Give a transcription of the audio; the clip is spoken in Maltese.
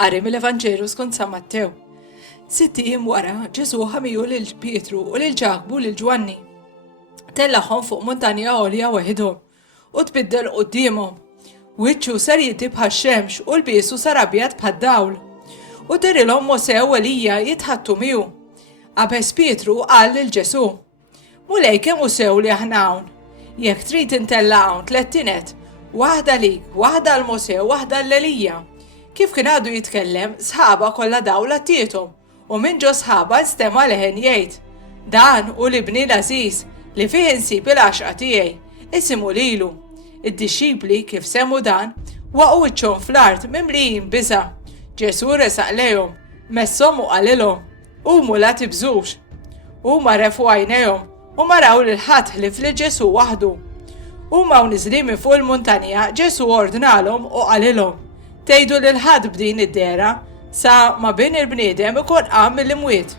Qari mill-Evanġelu skont San Mattew. 6 ijiem wara Ġesu ħamiju lil Pietru u lil Ġakbu lil Ġwanni. Tellaħħom fuq muntanja għolja waħidhom u tbiddel qudiemhom. Wiċċu sar jiddi bħax-xemx u l-biesu sar abjad bħad-dawl. U terilhom Mosè u Elija jitħattu miegħu. Qabes Pietru qal lil Ġesu: Mulej kemm hu sew li aħna hawn. Jekk trid intella hawn 3 tinet, waħda lik, waħda l-Mosè u waħda l-Elija. Kif kien għadu jitkellem, sħaba kollha dawla tiethom u minn ġo sħaba nstema' leħen jgħid: Dan hu l-ibni l-Ażiż li fih insib il-għaxqa tiegħi, isimu lilu. Id-dixxipli kif semmu dan waqgħu wiċċhom fl-art mimlijin biża'. Ġesu resaq lejhom, messhom u qalilhom: Qumu la tibżux. Huma refu għajnejhom u maraw lil ħadd ħlif li Ġesu waħdu. Huma niżlin minn fuq il-muntanja Ġesu ordnalhom u qalilhom: Tgħidu lil ħadd b'din id-dera sa ma bien il-bniedem ikun qam mill-imwiet.